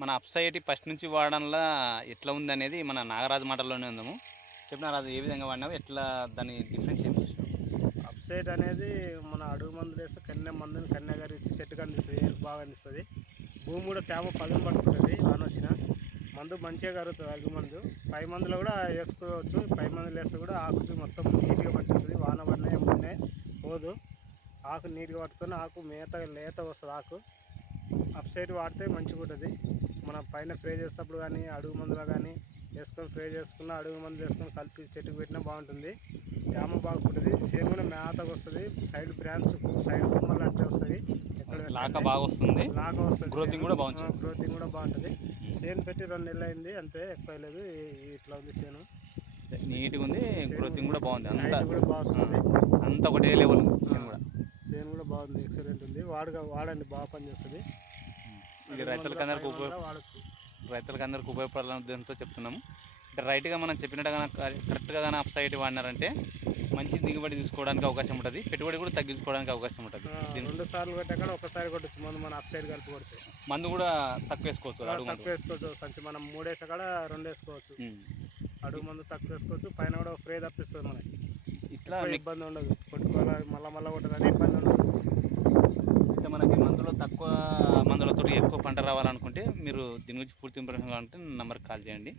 మన అప్సైటీ ఫస్ట్ నుంచి వాడడంలా ఎట్లా ఉందనేది మన నాగరాజు మాటల్లోనే ఉందాము. చెప్పు నాగరాజు, ఏ విధంగా వాడినావు, ఎట్లా దాని డిఫరెన్స్ ఏం చూసినావు? అప్సైట్ అనేది మన అడుగు మందులు వేస్తే కన్య మందుని కన్యగారి ఇచ్చి చెట్టుకు అందిస్తుంది, ఏరుకు బాగా అందిస్తుంది. భూమి కూడా తేమ పదును పట్టుకుంటుంది. వాన వచ్చిన మందు మంచిగా కరుగుతుంది. అడుగు మందు పై మందులో కూడా వేసుకోవచ్చు. పై మందులు వేస్తే కూడా ఆకుకి మొత్తం నీట్గా పట్టిస్తుంది. వాన పడినా ఏమన్నా పోదు. ఆకు నీట్గా పట్టుకొని ఆకు లేత వస్తుంది. ఆకు అప్సైట్ వాడితే మంచిగా ఉంటుంది. మనం పైన స్ప్రే చేసేటప్పుడు కానీ అడుగు మందులో కానీ వేసుకొని స్ప్రే చేసుకున్న అడుగు మందులు వేసుకొని కలిపి చెట్టుకు పెట్టినా బాగుంటుంది. తేమ బాగుంటుంది. చేను కూడా మేతగా వస్తుంది. సైడ్ బ్రాంచ్ సైడ్ కొమ్మలు అంటే వస్తుంది. లాక బాగా వస్తుంది, లాగా వస్తుంది. గ్రోతింగ్ కూడా బాగుంటుంది. గ్రోతింగ్ కూడా బాగుంటుంది. చేను పెట్టి 2 నెలలు అయింది అంతే, ఎక్కువ లేదు. ఇట్లా ఉంది చేను, నీట్గా ఉంది, గ్రోతింగ్ కూడా బాగుంది. అంతా కూడా బాగా వస్తుంది. అంతా ఒకటే లెవెల్ చేను కూడా. చేను కూడా బాగుంది, ఎక్సలెంట్ ఉంది. వాడండి, బాగా పనిచేస్తుంది. ఇది రైతులకందరికి ఉపయోగపడాలనే ఉద్దేశంతో చెప్తున్నాము. అంటే రైట్గా మనం చెప్పినట్టుగా కరెక్ట్గా కానీ అప్సైట్ వాడినారంటే మంచి దిగుబడి తీసుకోవడానికి అవకాశం ఉంటుంది, పెట్టుబడి కూడా తగ్గించుకోవడానికి అవకాశం ఉంటుంది. 2 సార్లు కొట్టాక ఒకసారి కొట్టచ్చు మందు. మన అప్సైడ్ కలిపి కొడితే మందు కూడా తక్కువ వేసుకోవచ్చు. తక్కువ వేసుకోవచ్చు. సంచి మనం 3 వేసా కాడ 2 వేసుకోవచ్చు. అడుగు మందు తక్కువ వేసుకోవచ్చు. పైన కూడా ఫ్రే తప్పిస్తుంది మనకి. ఇట్లా ఇబ్బంది ఉండదు. కొట్టుకోవాలి మళ్ళీ కొట్టాలని ఇబ్బంది ఉండదు. అంటే మనకి తక్కువ మందులతో ఎక్కువ పంట రావాలనుకుంటే మీరు దీని గురించి పూర్తి ఇన్ఫర్మేషన్ కావాలంటే నంబర్కి కాల్ చేయండి.